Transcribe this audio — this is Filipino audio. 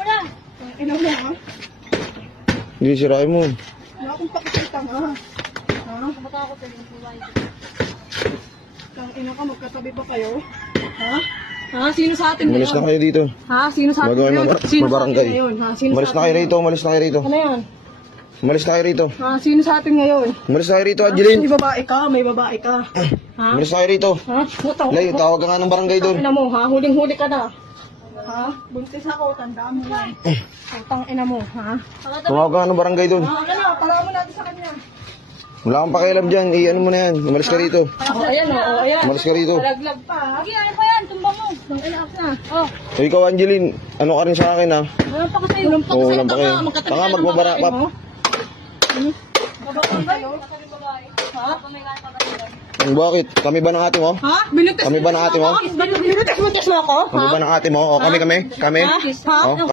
mo na. Ina mo ha? Hindi, sirain mo. Wala akong pakikita nga. Ha? Matakot na yung buhay. Kang ina ka, magkatabi pa kayo? Ha? Ha? Sino sa atin Umalis na kayo dito. Ha? Sino sa atin Magawa ngayon? ng Sino sa barangay. atin ngayon? Ha? Sino Umalis sa na atin kayo rito, umalis na kayo rito. Ano yan? Umalis na kayo rito. Ha? Sino sa atin ngayon? Umalis na kayo rito, May Angeline. babae ka, may babae ka. Ha? Umalis na kayo rito. Ha? Mutaw. Lay, tawag ka nga ng barangay doon. Ina mo, ha? Huling-huli ka na. Ha? Buntis ako, tandaan mo yan. Utang ina mo, ha? Tumawag ka nga ng barangay doon. Ha? Ano? Paraan mo natin sa kanya. Wala kang pakialam dyan. Ano mo na yan. Umalis ka rito. Oh, ayan, oh, ayan. Umalis ka rito. Laglag pa. Sige, ano pa yan? Tumbang mo. Ang ina na. Oh. So, ikaw, Angeline, ano ka rin sa akin, ha? Walang pa kasi. Walang pa Oo, kasi walang pa kayo. magkatabi Tanga, ng magbabara babae pa. mo. Babae kayo? Ha? May gana pa kasi. Bakit? Kami ba ng ate mo? Ha? Binuntis Kami ba ng ate mo? Binuntis mo ako? Kami ba ng ate mo? O, kami? Ha? Oh.